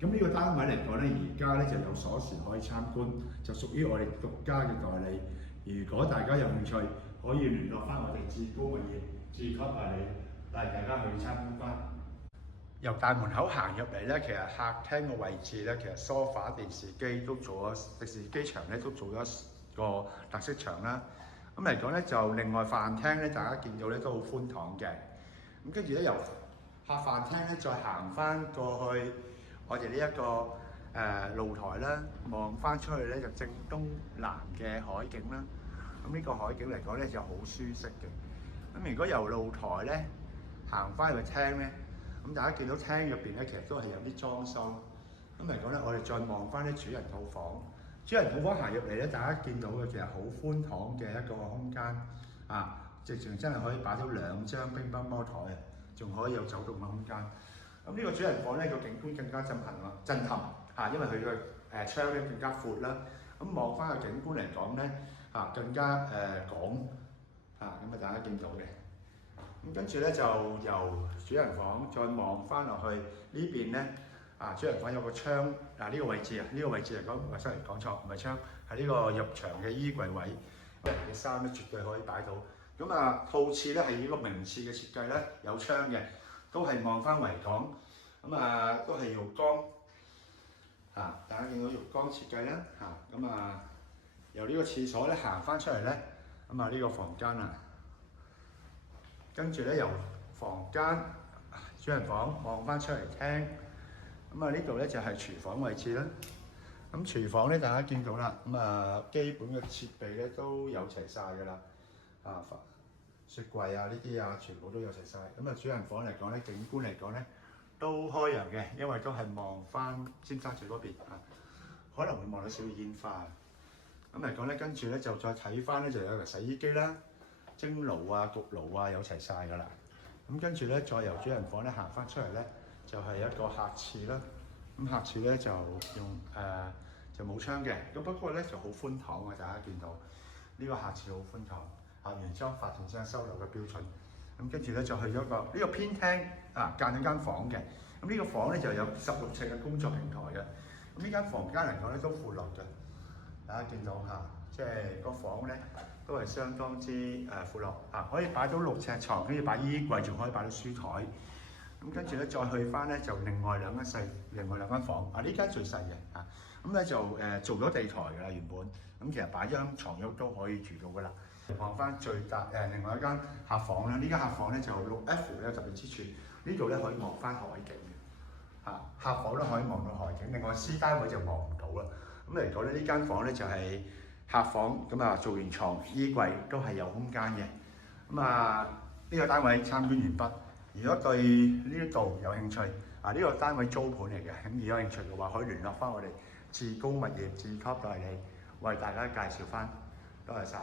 咁呢個單位嚟講咧，而家咧就有鎖匙可以參觀，就屬於我哋獨家嘅代理。如果大家有興趣，可以聯絡翻我哋志高物業志級代理，帶大家去參觀翻。由大門口行入嚟咧，其實客廳嘅位置咧，其實梳化、電視機都做咗，電視機牆咧都做咗個特色牆啦。咁嚟講咧，就另外飯廳咧，大家見到咧都好寬敞嘅。咁跟住咧，由客飯廳咧再行翻過去我哋呢一個露台啦，望翻出去咧就正東南嘅海景啦。咁呢個海景嚟講咧就好舒適嘅。咁如果由露台咧行翻去廳咧，咁大家見到廳入邊咧，其實都係有啲裝修。咁嚟講咧，我哋再望翻啲主人套房。主人套房行入嚟咧，大家見到嘅其實好寬敞嘅一個空間啊，直情真係可以擺到2張乒乓波台啊，仲可以有走動嘅空間。咁呢個主人房咧個景觀更加震撼嚇，因為佢個窗咧更加闊啦。咁望翻個景觀嚟講咧嚇，更加廣嚇，咁啊大家見到嘅。咁跟住咧就由主人房再望翻落去呢邊咧，主人房有個窗，呢個位置嚟講，sorry講錯，唔係窗，係呢個入場嘅衣櫃位，人嘅衫咧絕對可以擺到。咁套廁咧係呢個名廁嘅設計咧，有窗嘅，都係望翻維港，咁都係浴缸，大家見到浴缸設計啦，由呢個廁所咧行翻出嚟咧，呢個房間跟住咧由房間主人房望翻出嚟廳，呢度咧就係廚房位置啦。咁廚房咧大家見到啦，基本嘅設備咧都有齊晒㗎啦，雪櫃呢啲全部都有齊晒。主人房嚟講咧，景觀嚟講咧都開揚嘅，因為都係望翻尖沙咀嗰邊可能會望到少少煙花。咁嚟講咧，跟住咧就再睇翻咧就有個洗衣機啦、蒸爐焗爐有齊晒㗎啦。咁跟住咧再由主人房咧行翻出嚟咧，就係一個客廁啦。咁客廁咧就用就冇窗嘅，咁不過咧就好寬敞啊！大家見到呢個客廁好寬敞原裝發電商收樓嘅標準。咁跟住咧就去咗呢個偏廳間咗間房嘅。咁呢個房咧就有16尺嘅工作平台嘅。咁呢間房間嚟講咧都闊落嘅，大家見到即係個房咧都係相當之闊落可以擺到6尺床，跟住擺衣櫃，仲可以擺到書台。咁跟住咧再去翻咧就另外兩間房呢間最細嘅咁咧就做咗地台㗎啦原本。咁其實擺張床褥都可以住到㗎啦。望翻最大另外一間客房啦，呢間客房咧就6F 有特別之處，呢度咧可以望翻海景嘅客房咧可以望到海景。另外私單位就望唔到啦。咁嚟講咧呢間房咧就係客房，咁做完床衣櫃都係有空間嘅。咁呢個單位參觀完畢。如果對呢度有興趣，呢個單位租盤嚟嘅，咁如果有興趣嘅話，可以聯絡翻我哋志高物業志級代理，為大家介紹翻。多謝晒。